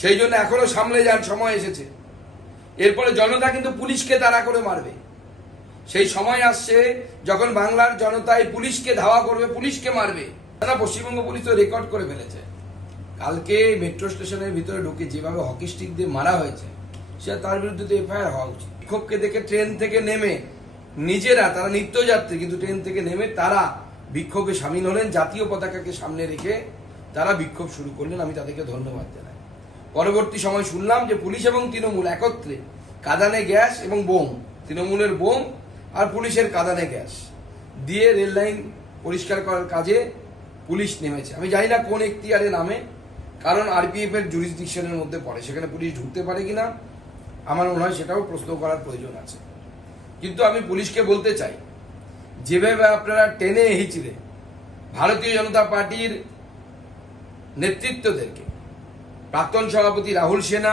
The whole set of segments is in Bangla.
সেই জন্য এখনও সামলে যান সময় এসেছে। এরপরে জনতা কিন্তু পুলিশকে তাড়া করে মারবে। সেই সময় আসছে যখন বাংলার জনতাই পুলিশকে ধাওয়া করবে, পুলিশকে মারবে। তারা পশ্চিমবঙ্গ পুলিশ তো রেকর্ড করে ফেলেছে। কালকে মেট্রো স্টেশনের ভিতরে ঢুকে যেভাবে হকি স্টিক দিয়ে মারা হয়েছে, সে তার বিরুদ্ধে তো এফআইআর হওয়া উচিত। বিক্ষোভকে দেখে ট্রেন থেকে নেমে নিজেরা, তারা নিত্যযাত্রী, কিন্তু ট্রেন থেকে নেমে তারা বিক্ষোভে সামিল হলেন, জাতীয় পতাকাকে সামনে রেখে তারা বিক্ষোভ শুরু করলেন। আমি তাদেরকে ধন্যবাদ জানাই। পরবর্তী সময় শুনলাম যে পুলিশ এবং তৃণমূল একত্রে কাদানে গ্যাস এবং বোম, তৃণমূলের বোম আর পুলিশের কাদানে গ্যাস দিয়ে রেল লাইন পরিষ্কার করার কাজে পুলিশ নেমেছে। আমি জানি না কোন এখতিয়ারে নামে, কারণ আরপিএফ এর জুরিসডিকশনের মধ্যে পড়ে। সেখানে পুলিশ ঢুকতে পারে কিনা, আমার মনে হয় সেটাও প্রশ্ন করার প্রয়োজন আছে। কিন্তু আমি পুলিশকে বলতে চাই, যেভাবে আপনারা টেনে হিচড়ে ভারতীয় জনতা পার্টির নেতৃত্বদেরকে প্রাক্তন সভাপতি রাহুল সেনা,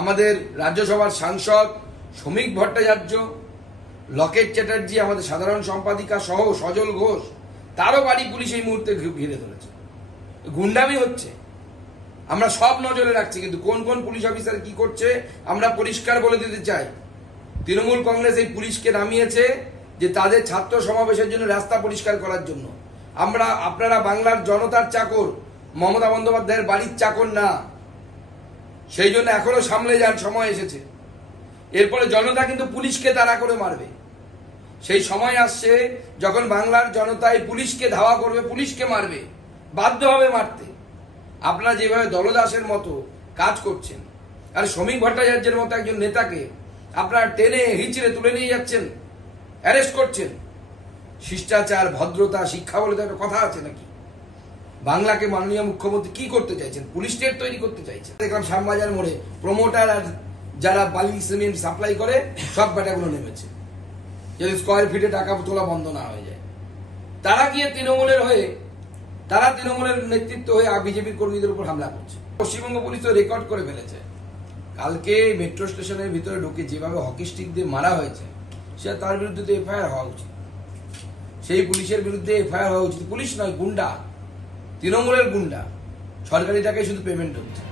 আমাদের রাজ্যসভার সাংসদ শ্রমিক ভট্টাচার্য, লকেট চ্যাটার্জি, আমাদের সাধারণ সম্পাদিকা সহ সজল ঘোষ, তারও বাড়ি পুলিশ এই মুহূর্তে ঘিরে ধরেছে। গুন্ডামি হচ্ছে। আমরা সব নজরে রাখছি, কিন্তু কোন কোন পুলিশ অফিসার কি করছে, আমরা পরিষ্কার বলে দিতে চাই। তৃণমূল কংগ্রেস এই পুলিশকে নামিয়েছে যে তাদের ছাত্র সমাবেশের জন্য রাস্তা পরিষ্কার করার জন্য। আমরা, আপনারা বাংলার জনতার চাকর মমতা বন্দ্যোপাধ্যায়ের বাড়ির চাকর না। সেই জন্য এখনও সামলে যান সময় এসেছে। এরপরে জনতা কিন্তু পুলিশকে তাড়া করে মারবে। সেই সময় আসছে যখন বাংলার জনতাই পুলিশকে ধাওয়া করবে, পুলিশকে মারবে, বাধ্য হবে মারতে। আপনারা যেভাবে দলদাসের মতো কাজ করছেন, আর শ্রমিক ভট্টাচার্যের মতো একজন নেতাকে আপনারা টেনে হিচড়ে তুলে নিয়ে যাচ্ছেন, অ্যারেস্ট করছেন। শিষ্টাচার, ভদ্রতা, শিক্ষা বলে তো একটা কথা আছে নাকি? বাংলাকে মাননীয় মুখ্যমন্ত্রী কি করতে চাইছেন? পুলিশ স্টেট তৈরি করতে চাইছেন। দেখলাম শ্যামবাজার মোড়ে প্রমোটার আর যারা বালি সিমেন্ট সাপ্লাই করে, সব ব্যাটাগুলো নেমেছে। যদি স্কোয়ার ফিটে টাকা তোলা বন্ধ না হয়ে যায়। তারা গিয়ে তৃণমূলের হয়ে, তারা তৃণমূলের নেতৃত্ব হয়ে বিজেপির কর্মীদের উপর হামলা করছে। পশ্চিমবঙ্গ পুলিশ তো রেকর্ড করে ফেলেছে। কালকে মেট্রো স্টেশনের ভিতরে ঢুকে যেভাবে হকি স্টিক দিয়ে মারা হয়েছে, সে তার বিরুদ্ধে তো এফআইআর হওয়া উচিত। সেই পুলিশের বিরুদ্ধে এফআইআর হওয়া উচিত। পুলিশ নয়, গুন্ডা। তৃণমূলের গুন্ডা। সরকারি টাকায় শুধু পেমেন্ট হচ্ছে।